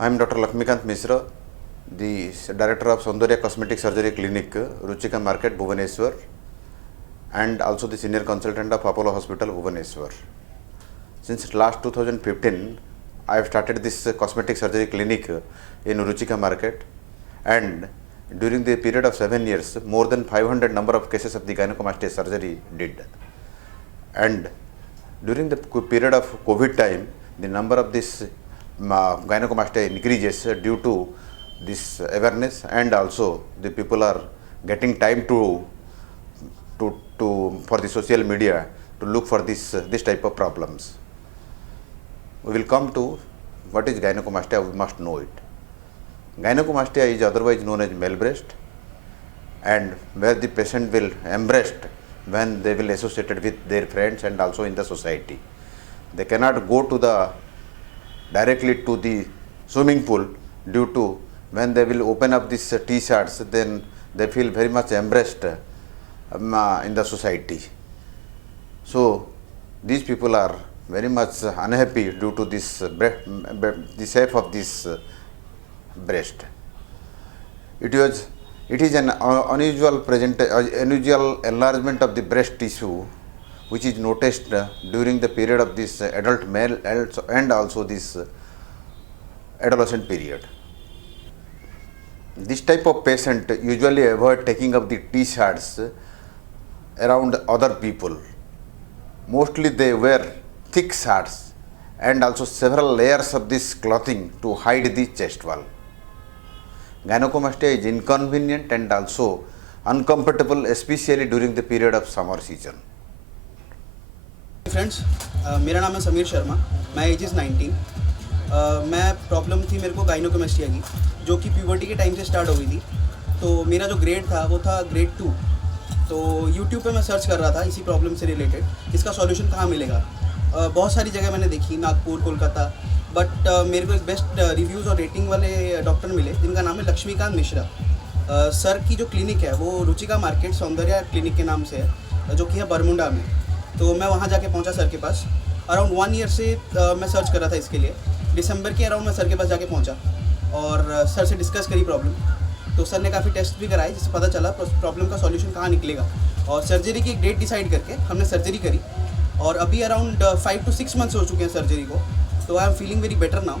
I am Dr. Mishra, the Director of Soundarya Cosmetic Surgery Clinic, Ruchika Market, Bhubaneswar, and also the Senior Consultant of Apollo Hospital, Bhubaneswar. Since last 2015, I have started this cosmetic surgery clinic in Ruchika Market, and during the period of 7 years, more than 500 number of cases of the gynecomastia surgery did. And during the period of COVID time, the number of this gynecomastia increases due to this awareness, and also the people are getting time to for the social media to look for this type of problems. We will come to what is gynecomastia. We must know it. Gynecomastia is otherwise known as male breast, and where the patient will embrace when they will associated with their friends and also in the society. They cannot go to the directly to the swimming pool due to when they will open up these t-shirts, then they feel very much embraced in the society. So these people are very much unhappy due to this the shape of this breast. It is an unusual enlargement of the breast tissue, which is noticed during the period of this adult male and also this adolescent period. This type of patient usually avoid taking up the t-shirts around other people. Mostly they wear thick shirts and also several layers of this clothing to hide the chest wall. Gynecomastia is inconvenient and also uncomfortable, especially during the period of summer season. Friends मेरा नाम है समीर शर्मा, मैं as is 19। मैं problem थी मेरे को गाइनोकोमेस्टिया की, जो कि प्यूबर्टी के टाइम से स्टार्ट हो गई थी। तो मेरा जो ग्रेड था वो था ग्रेड 2। तो यूट्यूब पे मैं सर्च कर रहा था इसी प्रॉब्लम से रिलेटेड, इसका सॉल्यूशन कहाँ मिलेगा। बहुत सारी जगह मैंने देखी, नागपुर, कोलकाता, बट मेरे को एक बेस्ट रिव्यूज़ और रेटिंग वाले डॉक्टर मिले जिनका नाम है लक्ष्मी मिश्रा। सर की जो क्लिनिक है वो रुचिका मार्केट सौंदर्या क्लिनिक के नाम से है, जो कि है बरमुंडा में। तो मैं वहाँ जाके पहुँचा सर के पास। अराउंड 1 ईयर से मैं सर्च कर रहा था इसके लिए। दिसंबर के अराउंड मैं सर के पास जाके पहुँचा और सर से डिस्कस करी प्रॉब्लम। तो सर ने काफ़ी टेस्ट भी कराए, जिससे पता चला प्रॉब्लम का सॉल्यूशन कहाँ निकलेगा। और सर्जरी की एक डेट डिसाइड करके हमने सर्जरी करी और अभी अराउंड 5 to 6 मंथ्स हो चुके हैं सर्जरी को। तो I am feeling very better now.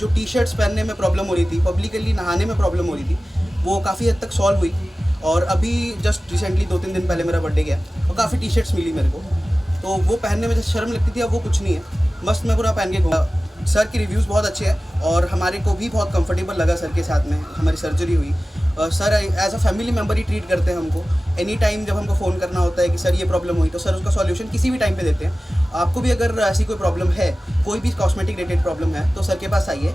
जो टी शर्ट्स पहनने में प्रॉब्लम हो रही थी, पब्लिकली नहाने में प्रॉब्लम हो रही थी, वो काफ़ी हद तक सॉल्व हुई। और अभी जस्ट रिसेंटली 2-3 दिन पहले मेरा बर्थडे गया और काफ़ी टी शर्ट्स मिली मेरे को। तो वो पहनने में जैसे शर्म लगती थी, अब वो कुछ नहीं है, मस्त मैं पूरा पहन के घूमा। सर की रिव्यूज़ बहुत अच्छे हैं और हमारे को भी बहुत कंफर्टेबल लगा सर के साथ में। हमारी सर्जरी हुई, sir as a family member ही ट्रीट करते हैं हमको। एनी टाइम जब हमको फ़ोन करना होता है कि सर ये प्रॉब्लम हुई, तो सर उसका सॉल्यूशन किसी भी टाइम पे देते हैं। आपको भी अगर ऐसी कोई प्रॉब्लम है, कोई भी कॉस्मेटिक रिलेटेड प्रॉब्लम है, तो सर के पास आइए।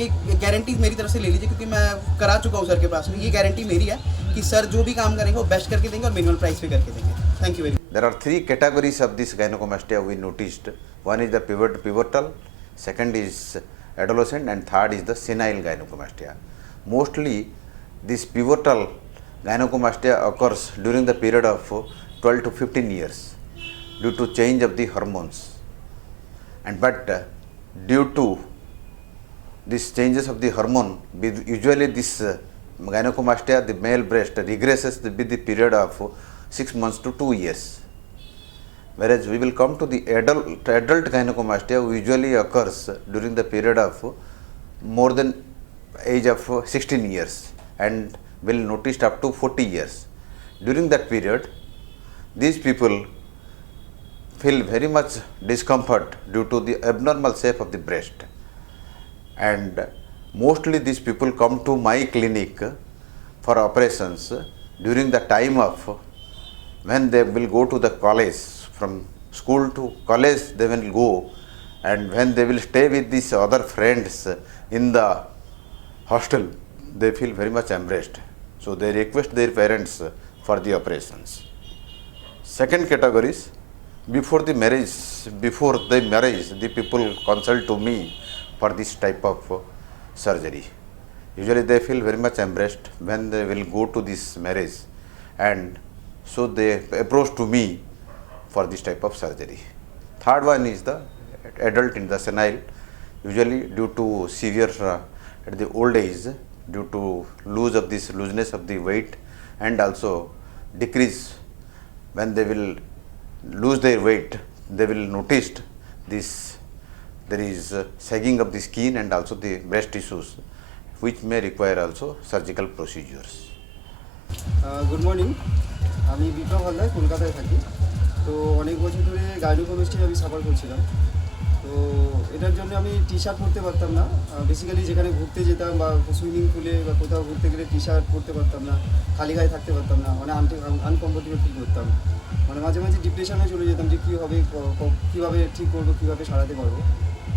ये गारंटी मेरी तरफ से ले लीजिए, क्योंकि मैं करा चुका हूँ सर के पास में। ये गारंटी मेरी है कि सर जो भी काम करेंगे वो बेस्ट करके देंगे और मिनिमल प्राइस पे करके देंगे। Thank you very much. There are 3 categories of this gynecomastia we noticed. One is the pivotal, second is adolescent, and third is the senile gynecomastia. Mostly this pivotal gynecomastia occurs during the period of 12 to 15 years due to change of the hormones. And but due to these changes of the hormone, usually this gynecomastia, the male breast, regresses with the period of 6 months to 2 years. Whereas we will come to the adult gynecomastia, usually occurs during the period of more than age of 16 years and will noticed up to 40 years. During that period, these people feel very much discomfort due to the abnormal shape of the breast, and mostly these people come to my clinic for operations during the time of when they will go to the college. From school to college they will go, and when they will stay with these other friends in the hostel, they feel very much embarrassed. So they request their parents for the operations. Second category is before the marriage, the people consult to me for this type of surgery. Usually they feel very much embarrassed when they will go to this marriage, and so they approach to me for this type of surgery. Third one is the adult in the senile. usually due to severe at the old age, due to looseness of the weight, and also decrease when they will lose their weight, they will notice this there is sagging of the skin and also the breast tissues, which may require also surgical procedures. Good morning, আমি বিপ্লব হালদার, কলকাতায় থাকি। তো অনেক বছর ধরে gynaecomastia আমি suffer করছিলাম। তো এটার জন্য আমি টি শার্ট পরতে পারতাম না। বেসিক্যালি যেখানে ঘুরতে যেতাম বা সুইমিং পুলে বা কোথাও ঘুরতে গেলে টি শার্ট পরতে পারতাম না, খালি গায়ে থাকতে পারতাম না, মানে আনকমফোর্টেবল ফিল করতাম। মানে মাঝে মাঝে ডিপ্রেশনে চলে যেতাম যে কী হবে, কীভাবে ঠিক করবো, কীভাবে সারাতে পারবো।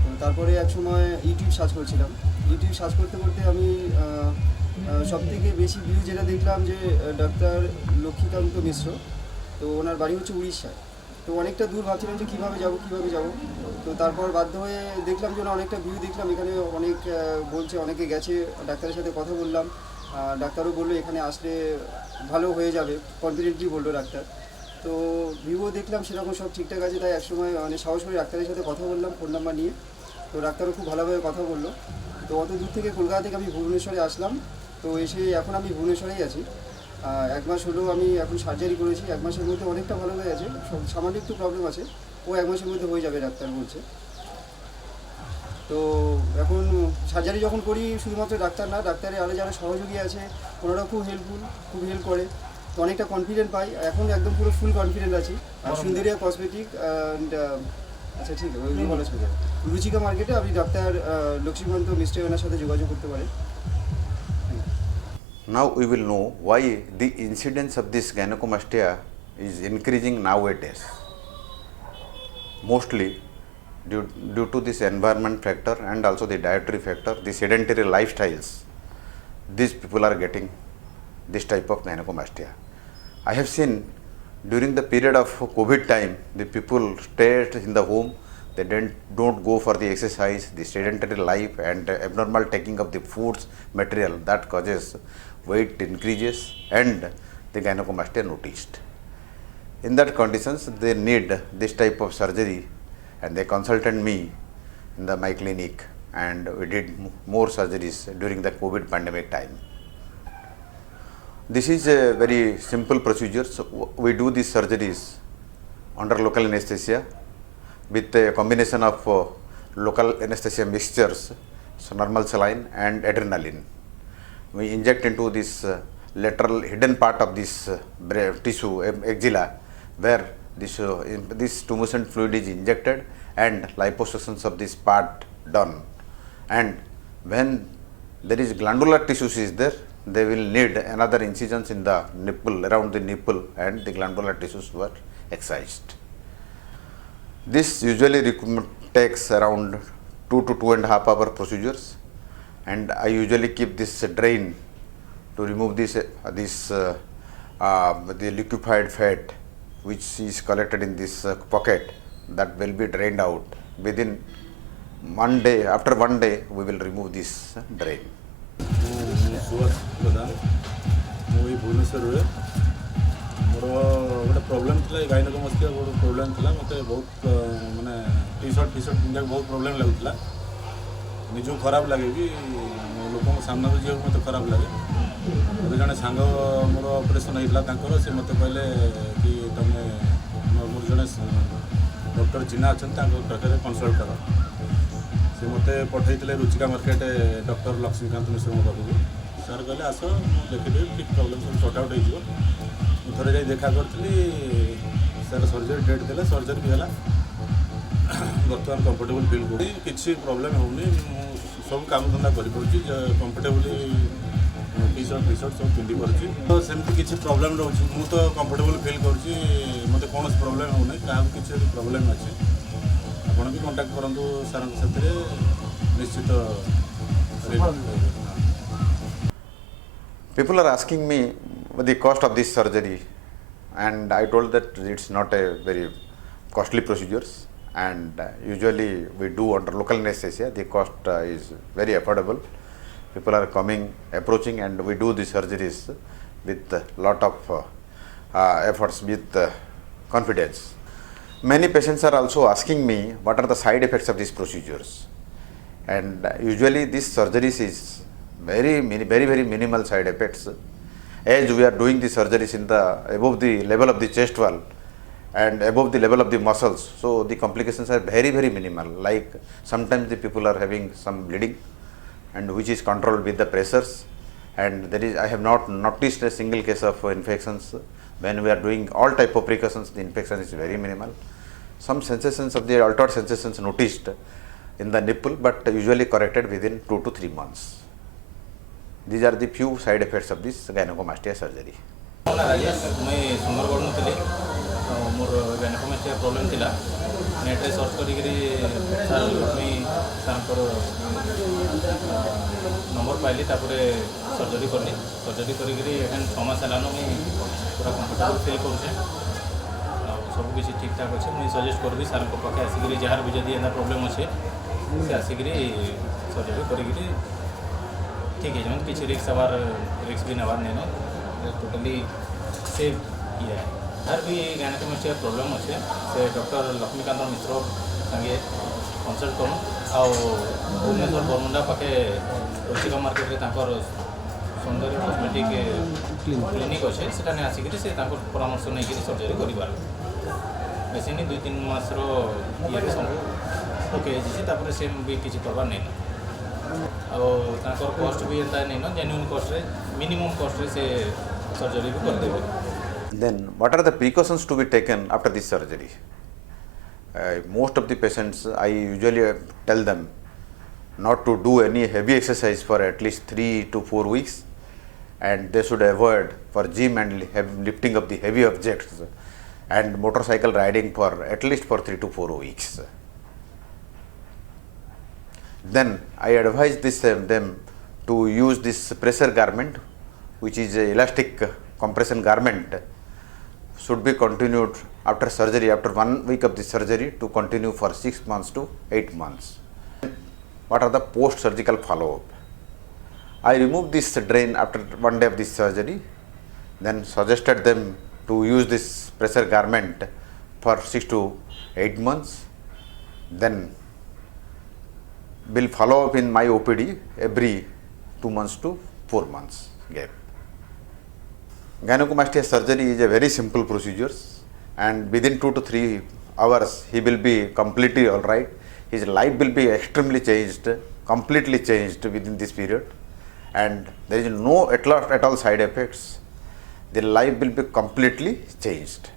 তো তারপরে এক সময় ইউটিউব সার্চ করছিলাম। ইউটিউব সার্চ করতে করতে আমি সব থেকে বেশি ভিউ যেটা দেখলাম যে ডাক্তার লক্ষ্মীকান্ত মিশ্র, তো ওনার বাড়ি হচ্ছে উড়িষ্যায়। তো অনেকটা দূর ভাবছিলাম যে কীভাবে যাব। তো তারপর বাধ্য হয়ে দেখলাম যে অনেকটা ভিউ দেখলাম, এখানে অনেক বলছে, অনেকে গেছে, ডাক্তারের সাথে কথা বললাম। ডাক্তারও বললো এখানে আসলে ভালো হয়ে যাবে, কনফিডেন্টলি বললো ডাক্তার। তো ভিউও দেখলাম সেরকম সব ঠিকঠাক আছে, তাই একসময় মানে সাহস করে ডাক্তারের সাথে কথা বললাম ফোন নাম্বার নিয়ে। তো ডাক্তারও খুব ভালোভাবে কথা বললো। তো অত দূর থেকে কলকাতা থেকে আমি ভুবনেশ্বরে আসলাম। তো এসে এখন আমি ভুবনেশ্বরেই আছি। 1 মাস হলো আমি এখন সার্জারি করেছি। 1 মাসের মধ্যে অনেকটা ভালো হয়ে গেছে, সামান্য একটু প্রবলেম আছে, ও 1 মাসের মধ্যে হয়ে যাবে ডাক্তার বলছে। তো এখন সার্জারি যখন করি শুধুমাত্র ডাক্তার না, ডাক্তারের আরও যারা সহযোগী আছে ওনারাও খুব হেল্পফুল, খুব হেল্প করে। তো অনেকটা কনফিডেন্ট পাই, এখন একদম পুরো ফুল কনফিডেন্ট আছি। আর সুন্দরিয়া কসমেটিক অ্যান্ড আচ্ছা ঠিক আছে, ওই বলা সোজা রুচিকা মার্কেটে আপনি ডাক্তার লক্ষ্মীকান্ত মিশ্র ওনার সাথে যোগাযোগ করতে পারেন। Now we will know why the incidence of this gynecomastia is increasing nowadays. Mostly due to this environment factor and also the dietary factor, the sedentary lifestyles, these people are getting this type of gynecomastia. I have seen during the period of COVID time, the people stayed in the home, they don't go for the exercise, the sedentary life and abnormal taking of the foods material that causes weight increases and the gynecomastia noticed. In that conditions, they need this type of surgery and they consulted me in my clinic, and we did more surgeries during the COVID pandemic time. This is a very simple procedure. So we do these surgeries under local anesthesia with a combination of local anesthesia mixtures, so normal saline and adrenaline. We inject into this lateral hidden part of this tissue, axilla, where this tumescent fluid is injected and liposuctions of this part done. And when there is glandular tissues is there, they will need another incisions in the nipple, around the nipple, and the glandular tissues were excised. This usually takes around 2 to 2.5 hour procedures, and I usually keep this drain to remove the liquefied fat which is collected in this pocket, that will be drained out within 1 day. After 1 day we will remove this drain. Subhash प्रधान मुझे भुवनेश्वर मोर गोटे problem थी गाइनोकोमास्टिया गोटे problem थी मत बहुत मानने T shirt पिंधा बहुत problem लगुला निजू खराब लगे कि लोक सामना जी मत खराब लगे जड़े सांग मोर ऑपरेशन होता से मत कहले कि तुम मोर जड़े डॉक्टर चिन्हा अच्छा पाखे कनसल्ट कर से मत पठे रुचिका मार्केट डॉक्टर लक्ष्मीकांत मिश्र मो पाखक सर कहले आस देखिए ठीक प्रॉब्लम सब सॉर्ट आउट हो थे जा देखा करी सर सर्जरी डेट देला सर्जरी भी है बर्तमान कंफर्टेबल फिल कर किसी प्रॉब्लम होनी सब काम धंदा करें कंफर्टेबली टी शर्ट सब पिंधि पार्टी तो सेमती किसी प्रॉब्लम रोचे मु तो कंफर्टेबल फिल कर मत कौन प्रॉब्लम होना क्या किसी प्रॉब्लम अच्छे आप भी कंटाक्ट करूँ सर से निश्चित। People are asking me the cost of this surgery, and I told that it's not a very costly procedures, and usually we do under local anesthesia. The cost is very affordable. People are approaching, and we do the surgeries with a lot of efforts, with confidence. Many patients are also asking me what are the side effects of these procedures, and usually this surgeries is very minimal side effects. As we are doing the surgeries in the above the level of the chest wall and above the level of the muscles, so the complications are very minimal. Like sometimes the people are having some bleeding, and which is controlled with the pressures, and there is, I have not noticed a single case of infections. When we are doing all type of precautions, the infection is very minimal. Some sensations of the altered sensations noticed in the nipple, but usually corrected within 2 to 3 months. These are the few side effects of this gynecomastia surgery. Rajesh मुई सुंदरगढ़ नुली तो मोर गायनेकोमास्टिया problem थिला net रे search करी sir Lakshmi sir number पाइली तापर surgery करली surgery करी एखन 6 मास हेलानो मुई पूरा कंफर्टेबल फील करूचे सब किसी ठीक ठाक अच्छे मुई सजेस्ट करबी सर को पाखे आसिक जार भी जदि एना प्रॉब्लम अच्छे से आसिक सर्जरी करी ठीक है जमन किसी रिक्स भी नबार नहीं टोटली सेफ किया है हर भी गायनेकोमास्टिया प्रॉब्लम अच्छे से डॉक्टर लक्ष्मी कांता मिश्र संगे कंसल्ट करूँ आउ भुवनेश्वर बरमुंडा पाखे ओडिशा मार्केट में सौंदर्य कॉस्मेटिक क्लिनिक अच्छे से आसिक से परामर्श नहीं सर्जरी कर बेसी नहीं 2-3 मास ये सब ओके तापर से भी किसी करवार नहीं और कॉस्ट भी एंता नहीं ना जेन्युइन कॉस्ट रे मिनिमम कॉस्ट रे से सर्जरी भी कर देबे. Then what are the precautions to be taken after this surgery? Most of the patients, I usually tell them not to do any heavy exercise for at least 3 to 4 weeks, and they should avoid for gym and lifting of the heavy objects and motorcycle riding for at least for 3 to 4 weeks. Then I advise them to use this pressure garment, which is a elastic compression garment, should be continued after surgery, after 1 week of the surgery, to continue for 6 months to 8 months. What are the post-surgical follow-up? I removed this drain after 1 day of this surgery, then suggested them to use this pressure garment for 6 to 8 months, then will follow up in my OPD every 2 months to 4 months gap. Gynecomastia surgery is a very simple procedure, and within 2 to 3 hours he will be completely all right. His life will be extremely changed, completely changed within this period, and there is no at all side effects. The life will be completely changed.